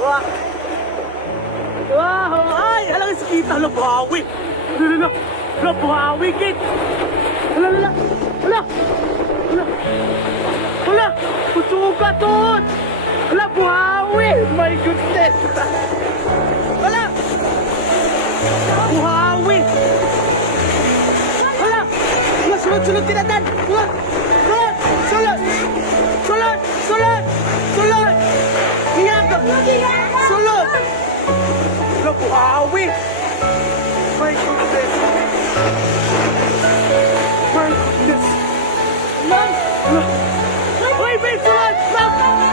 Wah! Wow! Ay! Alang kita na Buhawi! Hala! Buhawi, kid! Hala! Pusuka to! Hala! Buhawi! My goodness! Hala! Buhawi! Hala! Sulot! Tinatan! Sulot! Hiyagap! Sulot! Hala! Buhawi! My goodness! Hala! Uy! May sulot!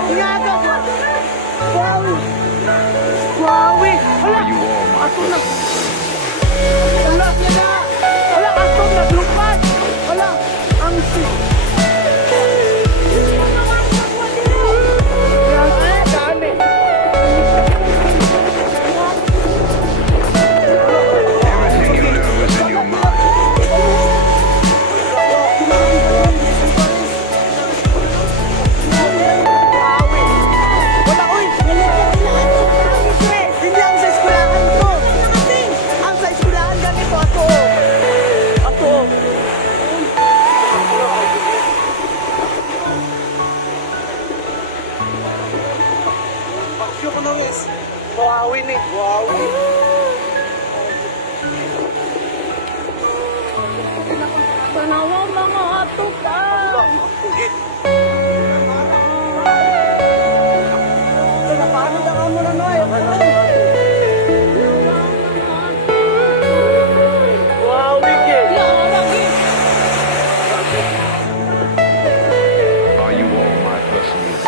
Hiyagap! Buhawi! Hala! Ato na! Hala! Ato na! Lumpat! Hala! Ang Buhawi ni Buhawi. Tanawa mga ato ka. Paano na mo na noy? Buhawi kid. Are you all my blessings?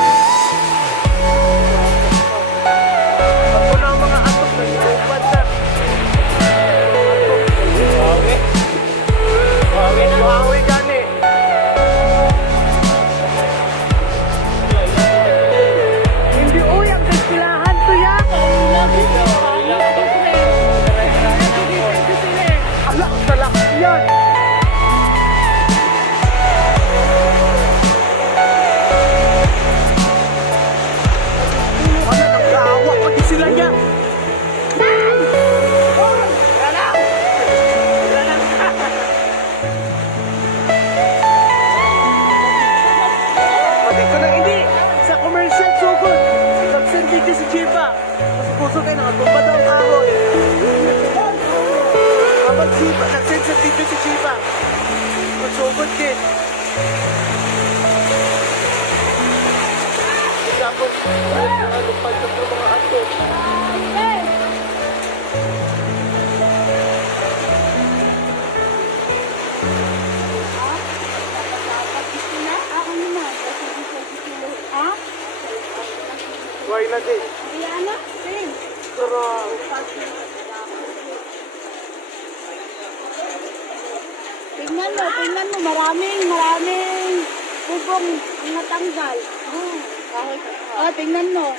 Buhawi gani. Hindi uyang kaskilahan to ya. Ala, talak yan. Ano, nagkawa pati sila yan. Dito si Chiba. Kasi puso kayo nakatumba daw ang kahoy. Kapag Chiba, nag-send dito si Chiba. Magsugod kid. Tapos, nalupad sa mga ato. Why na din? Ayan, sing. Sarang. Tingnan mo, maraming bubong ang natanggal. Tingnan mo.